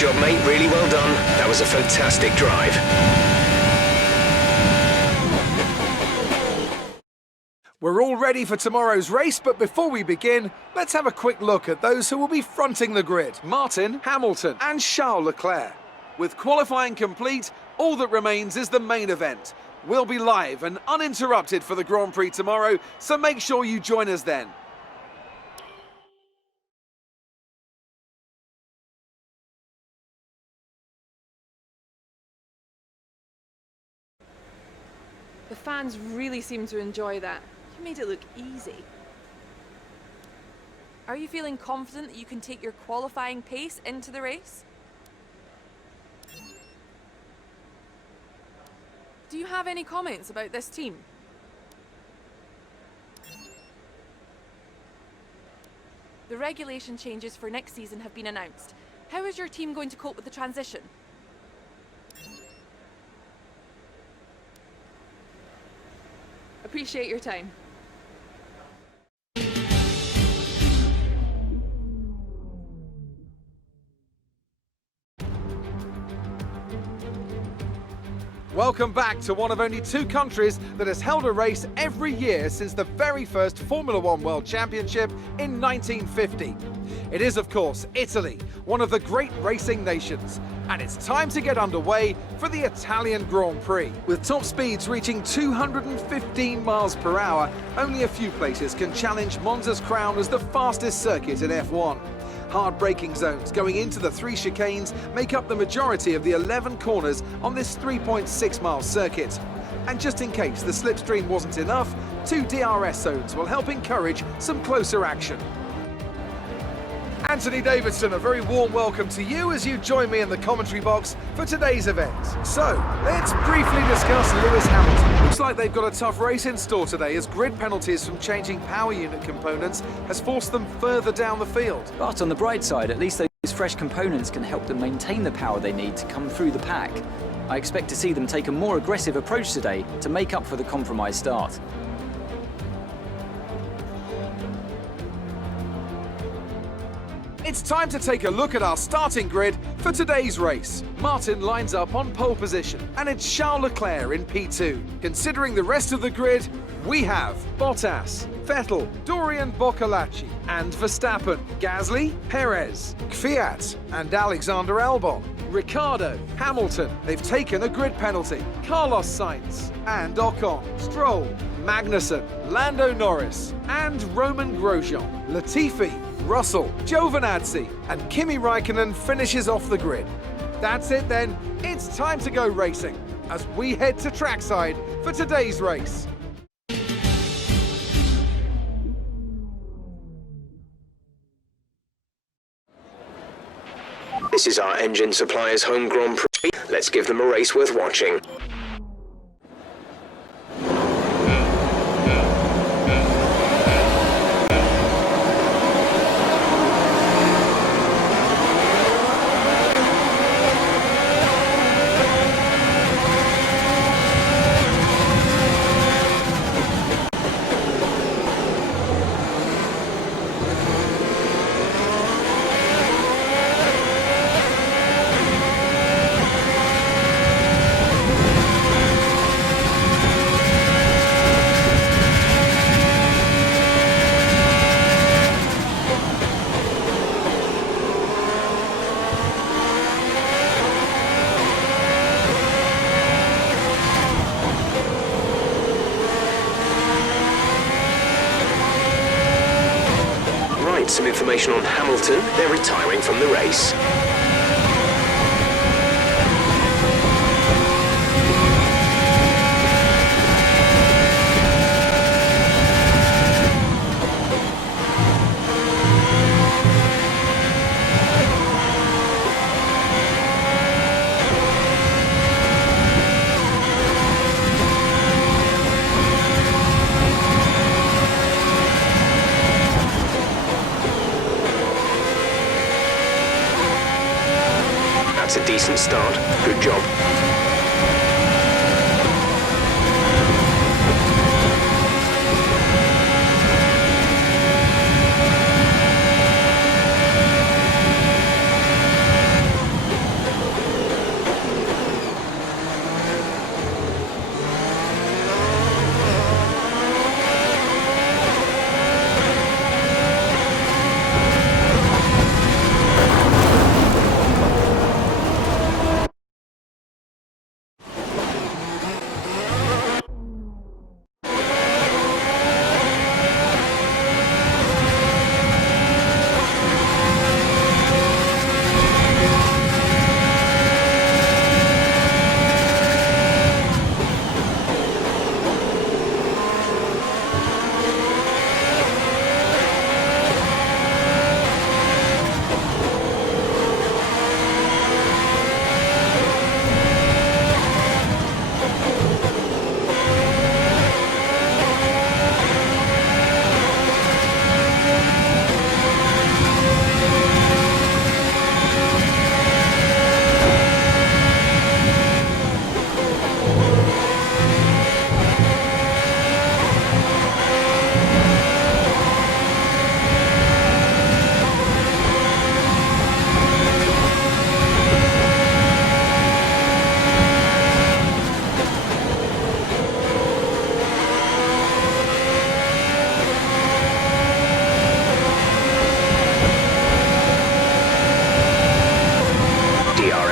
job, mate. Really well done. That was a fantastic drive. We're all ready for tomorrow's race, but before we begin, let's have a quick look at those who will be fronting the grid. Martin, Hamilton and Charles Leclerc. With qualifying complete, all that remains is the main event. We'll be live and uninterrupted for the Grand Prix tomorrow, so make sure you join us then. The fans really seem to enjoy that. You made it look easy. Are you feeling confident that you can take your qualifying pace into the race? Do you have any comments about this team? The regulation changes for next season have been announced. How is your team going to cope with the transition? Appreciate your time. Welcome back to one of only 2 countries that has held a race every year since the very first Formula One World Championship in 1950. It is, of course, Italy, one of the great racing nations. And it's time to get underway for the Italian Grand Prix. With top speeds reaching 215 miles per hour, only a few places can challenge Monza's crown as the fastest circuit in F1. Hard braking zones going into the 3 chicanes make up the majority of the 11 corners on this 3.6-mile circuit. And just in case the slipstream wasn't enough, 2 DRS zones will help encourage some closer action. Anthony Davidson, a very warm welcome to you as you join me in the commentary box for today's event. So, let's briefly discuss Lewis Hamilton. Looks like they've got a tough race in store today as grid penalties from changing power unit components has forced them further down the field. But on the bright side, at least those fresh components can help them maintain the power they need to come through the pack. I expect to see them take a more aggressive approach today to make up for the compromised start. It's time to take a look at our starting grid for today's race. Martin lines up on pole position, and it's Charles Leclerc in P2. Considering the rest of the grid, we have Bottas, Vettel, Dorian Boccolacci, and Verstappen, Gasly, Perez, Kvyat, and Alexander Albon. Ricciardo, Hamilton, they've taken a grid penalty. Carlos Sainz, and Ocon, Stroll, Magnussen, Lando Norris, and Roman Grosjean. Latifi, Russell, Giovinazzi, and Kimi Raikkonen finishes off the grid. That's it then, it's time to go racing as we head to trackside for today's race. This is our engine supplier's home Grand Prix. Let's give them a race worth watching. Some information on Hamilton. They're retiring from the race. That's a decent start. Good job.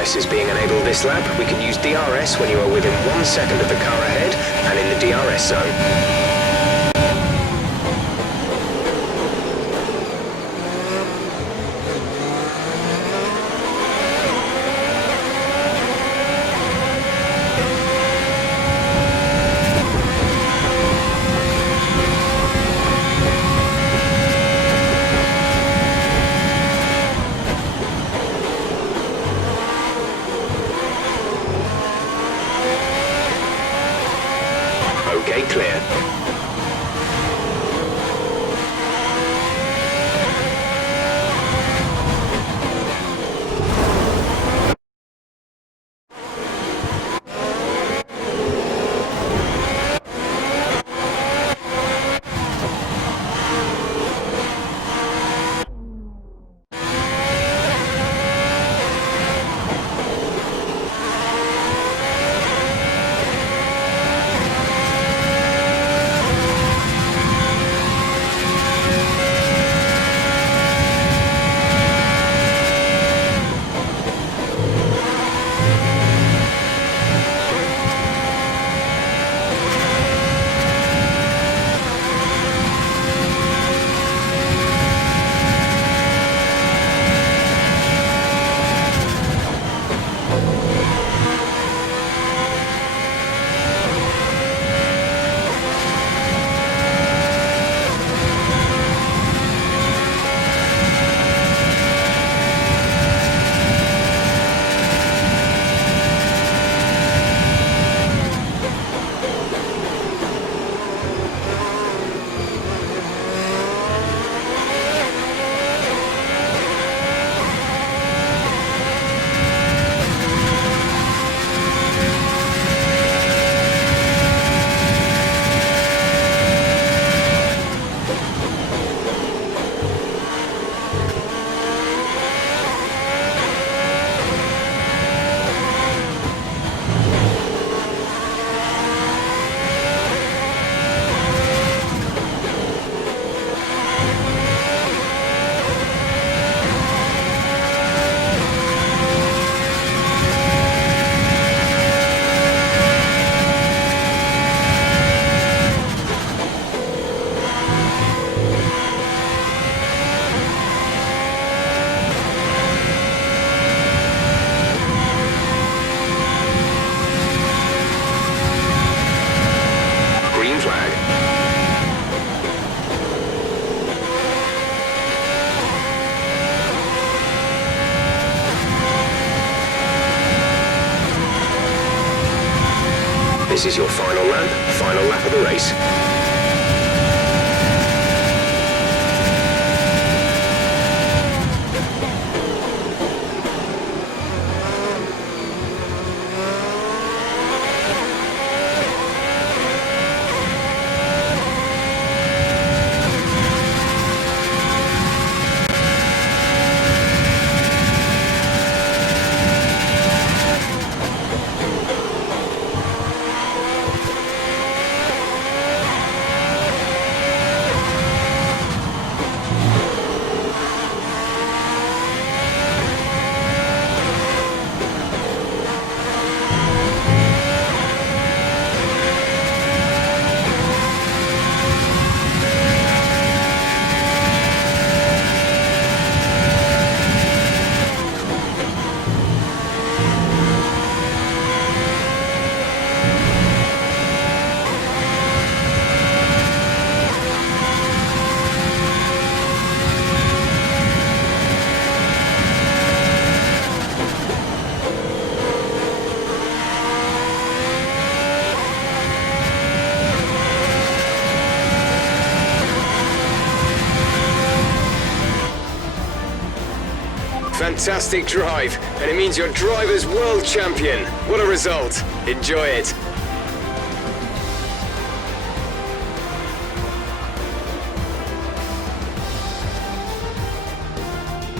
DRS is being enabled this lap. We can use DRS when you are within 1 second of the car ahead and in the DRS zone. Okay, clear. This is your final lap of the race. Fantastic drive, and it means your driver's world champion. What a result. Enjoy it.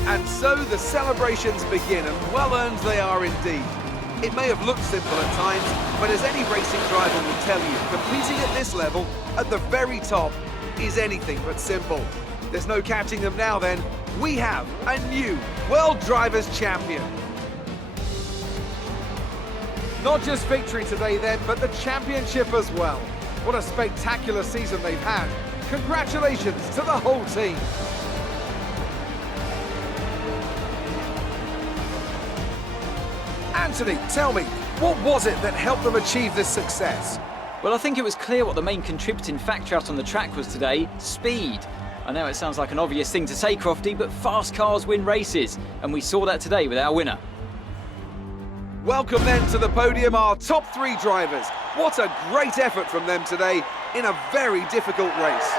And so the celebrations begin, and well earned they are indeed. It may have looked simple at times, but as any racing driver will tell you, competing at this level, at the very top, is anything but simple. There's no catching them now then. We have a new World Drivers' Champion. Not just victory today then, but the championship as well. What a spectacular season they've had. Congratulations to the whole team. Anthony, tell me, what was it that helped them achieve this success? Well, I think it was clear what the main contributing factor out on the track was today: speed. I know it sounds like an obvious thing to say, Crofty, but fast cars win races, and we saw that today with our winner. Welcome then to the podium, our top 3 drivers. What a great effort from them today in a very difficult race.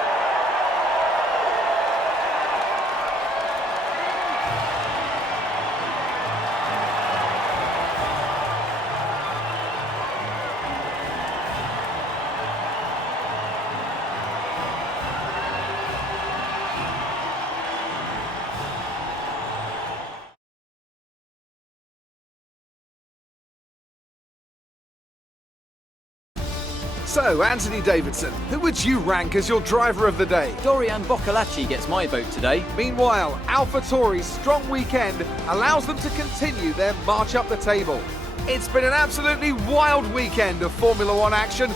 So, Anthony Davidson, who would you rank as your driver of the day? Dorian Boccolacci gets my vote today. Meanwhile, AlphaTauri's strong weekend allows them to continue their march up the table. It's been an absolutely wild weekend of Formula One action.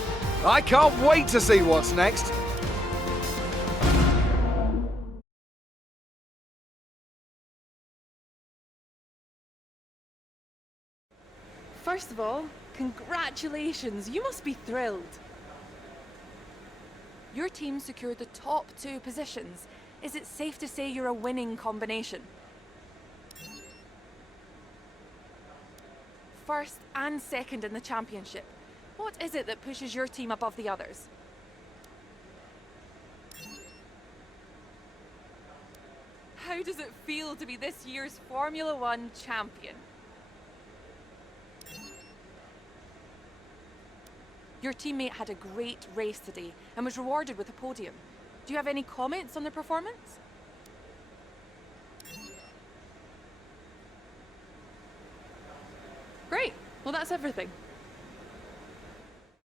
I can't wait to see what's next. First of all, congratulations, you must be thrilled. Your team secured the top 2 positions. Is it safe to say you're a winning combination? First and second in the championship. What is it that pushes your team above the others? How does it feel to be this year's Formula One champion? Your teammate had a great race today and was rewarded with a podium. Do you have any comments on their performance? Great. Well, that's everything.